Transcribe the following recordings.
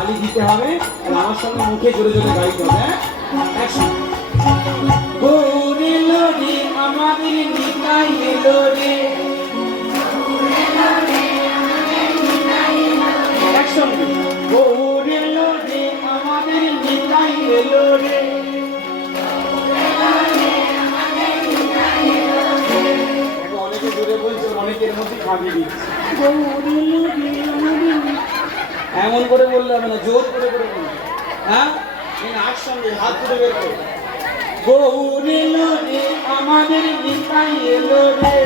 তালি দিতে হবে আর আমার সঙ্গে মুখে জোরে জোরে গাইতে হবে। গৌর এলো রে আমাদের নিতাই এলো রে, একসঙ্গে গৌর এলো রে আমাদের নিতাই এলো রে। অনেকে জোরে বলছে, অনেকের মধ্যে খাবিয়ে দিচ্ছে। এমন করে বললে হবে না, জোর করে করে বলবে। হ্যাঁ, একসঙ্গে হাত ধরে বের করো। গৌর এলো রে আমাদের নিতাই এলো রে,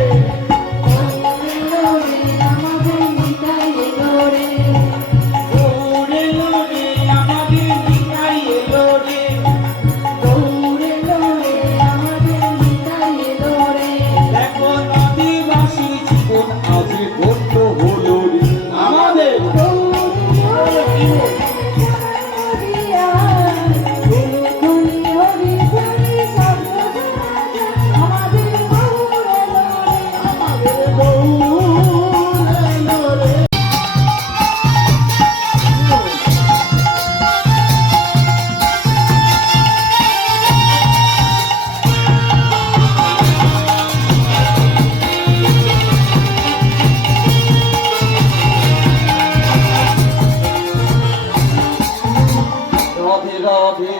রাধে রাধে